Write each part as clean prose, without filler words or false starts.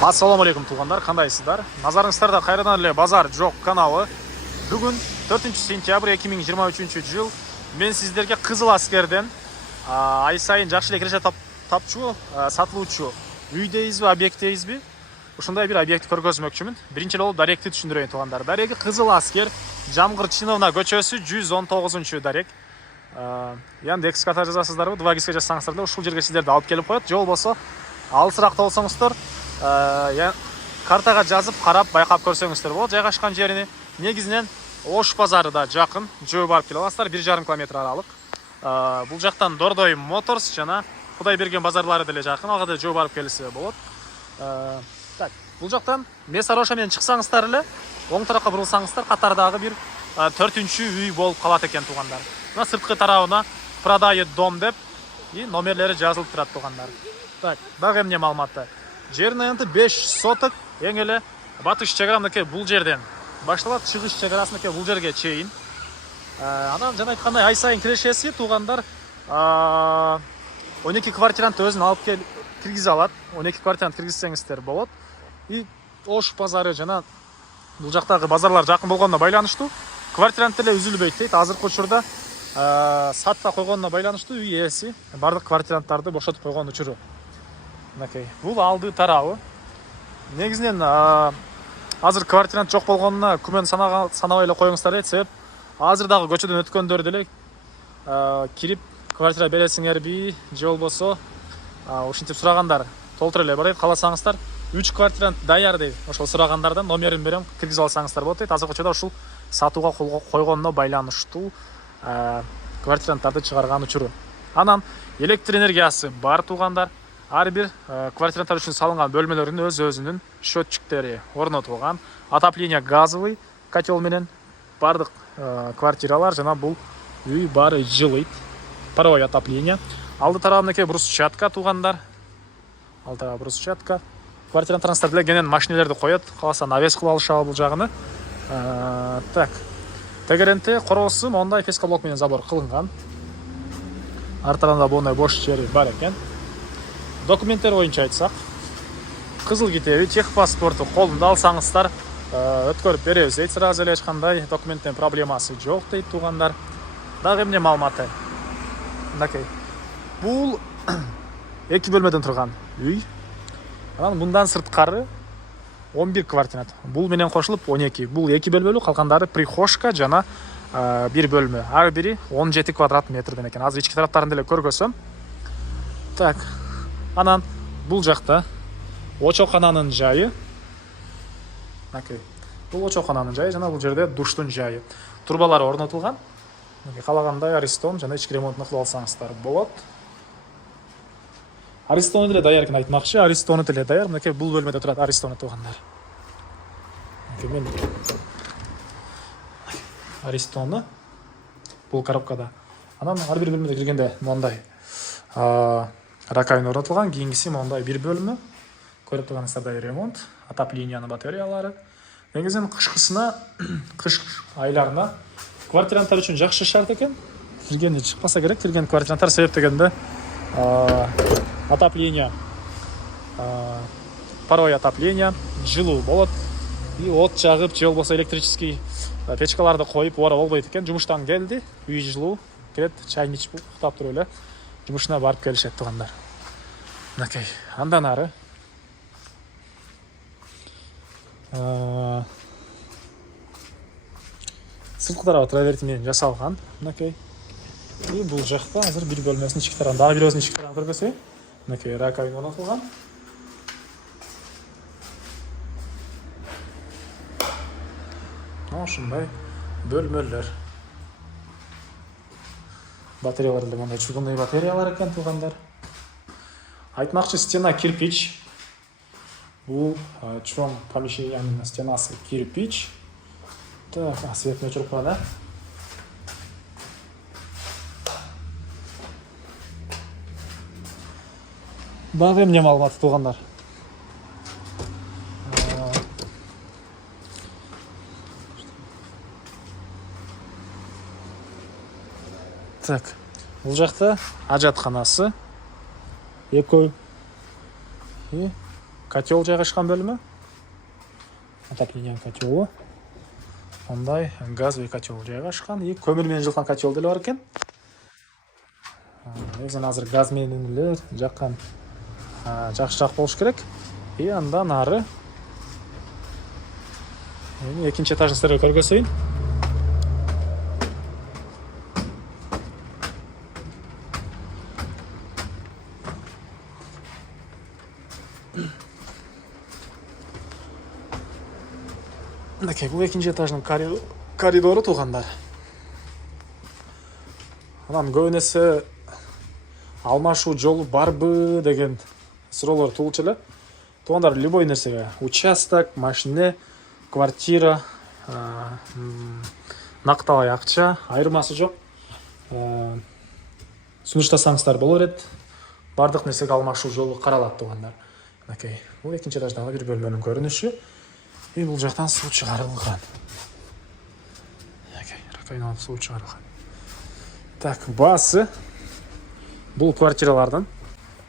Ассаламу алейкум туугандар, кандайсыздар? Назарыңыздарда кайрадан эле базар жок каналы. Бүгүн 4-сентябрь 2023 жыл. Мен сиздерге Кызыл Аскерден ай сайын жакшы эле киреше тапчу, сатылуучу үйдейизби, объекттейизби? Ушундай бир объектти көргөзмөкчүмүн. Биринчи эле даректи түшүндүрөйүн туугандар. Дареги Кызыл Аскер, Жамгырчиновна көчөсү 119 дарек. Яндекс.ката жазасыздарбы, 2гиске жазсаңыздар да ушул жерге сиздерди алып келип коет. Же болбосо алысыракта болсоңуздар, картага жазып, карап, байкап көрсөңүздөр болот. Жайгашкан жерини негизинен Ош базары да жакын, жөө барып келе аласыздар, 1,5 километр аралык. Бул жактан Дордой Моторс жана Кудайберген базарлары деле жакын, ага да жөө барып келсе болот. Так, бул жактан Месароша менен чыксаңыздар эле, оң таракка бурулсаңыздар, катардагы бир 4-үчү үй болуп калат экен туугандар. Мына сырткы тарабына продает дом деп номерлери жазылып турат туугандар. Так, дагы эмне маалыматы? Жеринин аянты 5 соток, эң эле батыш чегарамдыкы бул жерден башталат, чыгыш чегарасыныкы бул жерге чейин. Анан жана айткандай ай сайын кирешеси туугандар 12 квартиранты өзүн алып киргизе алат. 12 квартирант киргизсеңиздер болот. И Ош базары жана бул жактагы базарлар жакын болгонуна байланыштуу квартирант эле үзүлбөйт дейт. Азыркы учурда сатпа койгонуна байланыштуу үй ээси бардык квартиранттарды бошотуп койгон учуру. Бул алды тарабы. Негизинен азыр квартирант жок болгонуна күмөн санабай эле коюңуздар дейт. Себеп азыр дагы көчөдөн өткөндөр деле кирип квартира бересиңерби, же болбосо ушинтип сурагандар толтура эле бар дейт. Кааласаңыздар 3 квартирант даяр дейт. Ошол сурагандардан номерин берем, киргизип алсаңыздар болот дейт. Азыркы учурда ушул сатууга койгонуна байланыштуу квартиранттарды чыгарган учуру. Анан электр энергиясы бар туугандар. Ар бир квартиранттар үчүн салынган бөлмөлөрдүн өзүнүн счетчиктери орнотулган. Отопление газовый котел менен бардык квартиралар жана бул үй баары жылыйт. Паровое отопление. Алды тарабыныкы брусчатка туугандар. Алда брусчатка. Квартиранттар билгенен машинелерди коет. Каласа навес кылып алышабы бул жагыны. Так. Тегеренте короосу мондай пескоблок менен забор кылынган. Ар тарабында мондай бош жери бар экен. Документтер боюнча айтсак, кызыл китеби, техпаспорту колунда алсаңыздар, өткөрүп беребиз дейт. Сразу эле эч кандай документтен проблемасы жок дейт туугандар. Дагы эмне маалыматы? Мынакей. Бул 2 бөлмөдөн турган үй. Анан мындан сырткары 11 квартирант. Бул менен кошулуп 12. Бул 2 бөлмөлүү, калгандары прихожка жана 1 бөлмө. Ар бири 17 квадрат метрден экен. Азыр ички тараптарын деле көргөзөм. Так. Анан бул жакта очокананын жайы. Бул очокананын жайы жана бул жерде душтун жайы. Турбалары орнотулган. Калагандай Аристон жана ички ремонтун кылып алсаңыздар болот. Аристону деле даяр экен айтмакчы. Аристону деле даяр. Мынакей бул бөлмөдө турат Аристону туугандар. Мен Аристону бул коробкада. Анан ар бир бөлмөдө киргенде мондай раковина орнотулган, кийингиси мондай 1 бөлмө. Көрүп турганыңыздардай ремонт, отоплениянын батареялары. Негизинен кышкысына, кыш айларына квартиранттар үчүн жакшы шарт экен. Киргени чыкпаса керек, кирген квартиранттар себеп дегенде отопление, паровое отопление, жылуу болот. И от жагып, же болбосо электрический печкаларды коюп ора болбойт экен. Жумуштан келди, үй жылуу, келет, чайын ичип уктап туруп эле жумушуна барып келишет туугандар. Мынакей, андан ары сырткы тарабы траверти менен жасалган. Мынакей. И бул жакта азыр 1 бөлмөсүнүн ички тарабын, дагы бир өзүнүн ички тарабын көргөзөйүн. Мынакей раковина орнотулган. Ушундай бөлмөлөр. Батареялар деле мондай чугунный батареялар экен туугандар. Айтмакчы, стена кирпич. Бул чоң помещениянын стенасы кирпич. Так, свет өчүрүп коелу. Дагы эмне маалымат туугандар? Так, бул жакта ажатканасы, экөө котел жайгашкан бөлүмү. Отопление котелу. Мындай газовый котел жайгашкан. И көмүр менен жылкан котел деле бар экен. Негизинен азыр газ менен эле жаккан жакшыраак болуш керек. И андан ары экинчи этажын силерге көргөзөйүн. Мынакей, бул экинчи этаждын коридору туугандар. Анан көбүнесе алмашуу жолу барбы деген суроолор туулчу эле. Туугандар, любой нерсеге, участок, машина, квартира, нактабай акча, айырмасы жок. Сунуштасаңыздар боло берет. Бардык нерсеге алмашуу жолу каралат туугандар. Мынакей, бул экинчи этаждагы бир бөлмөнүн көрүнүшү. И бул жактан суу чыгарылган. Мынакей, ракайнан суу чыгарылган. Так, баасы бул квартиралардан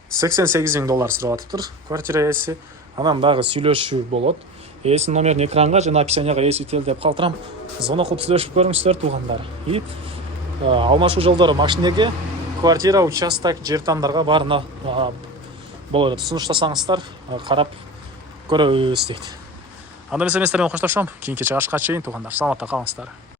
$88,000 сурап атыптыр. Квартира ээси. Анан дагы сүйлөшүү болот. Ээсинин номерин экранга жана описанияга ээси деп калтырам. Звонок кылып сүйлөшүп көрүңүздөр туугандар. И алмашуу жолдору машинеге, квартира, участок, жер тамдарга баарына болот. Сунуштасаңыздар, карап көрөбүз дейт. Анда эмес менен коштошом. Кийинки чыгышка чейин туугандар, саламатта калыңыздар.